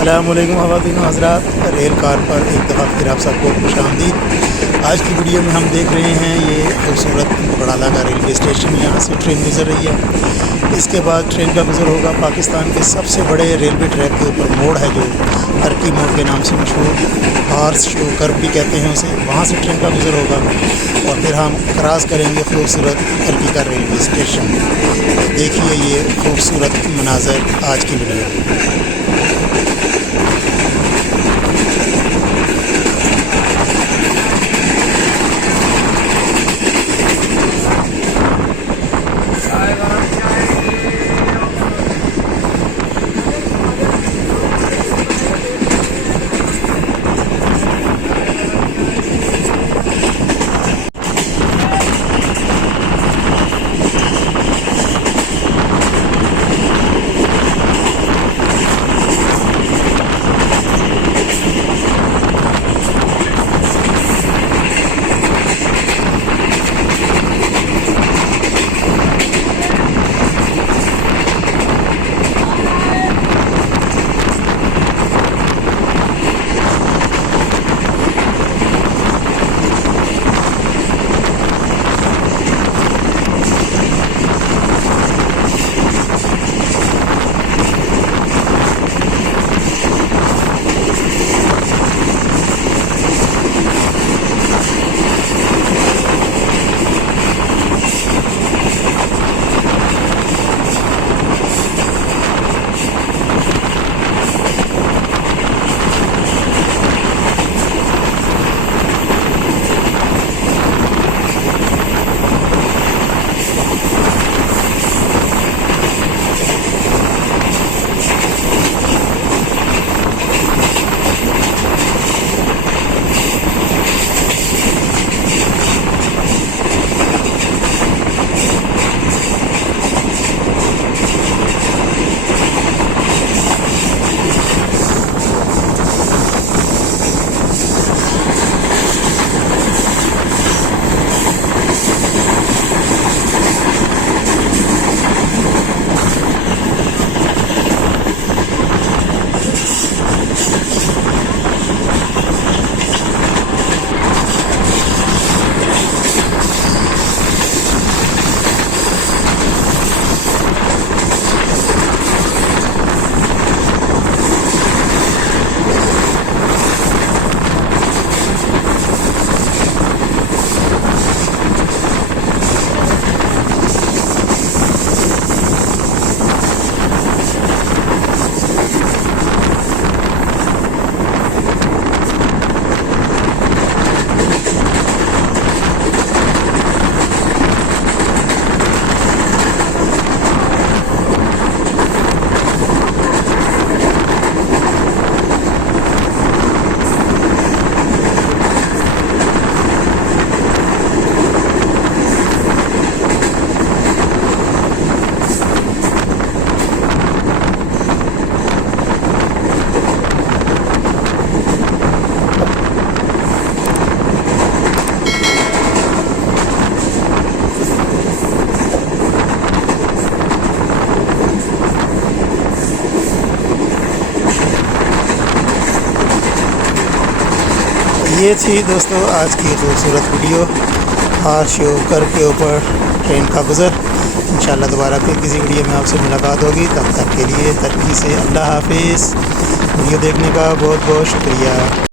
अस्सलामुअलैकुम ख़वातीन व हज़रात, रेल कार पर एक दफ़ा फिर आप सबको खुशामदीद। आज की वीडियो में हम देख रहे हैं ये खूबसूरत बकराला का रेलवे स्टेशन। यहाँ से ट्रेन गुज़र रही है। इसके बाद ट्रेन का गुज़र होगा पाकिस्तान के सबसे बड़े रेलवे ट्रैक के ऊपर मोड़ है जो तरकी मोड़ के नाम से मशहूर, हॉर्स शो कर्व भी कहते हैं उसे। वहाँ से ट्रेन का गुज़र होगा और फिर हम क्रॉस करेंगे खूबसूरत तरकी का रेलवे स्टेशन। देखिए ये खूबसूरत मनाज़र आज की वीडियो। ये थी दोस्तों आज की खूबसूरत वीडियो, हॉर्स शो कर्व के ऊपर ट्रेन का गुज़र। इंशाल्लाह दोबारा फिर किसी वीडियो में आपसे मुलाकात होगी। तब तक के लिए तरकी से अल्लाह हाफिज़। वीडियो देखने का बहुत बहुत शुक्रिया।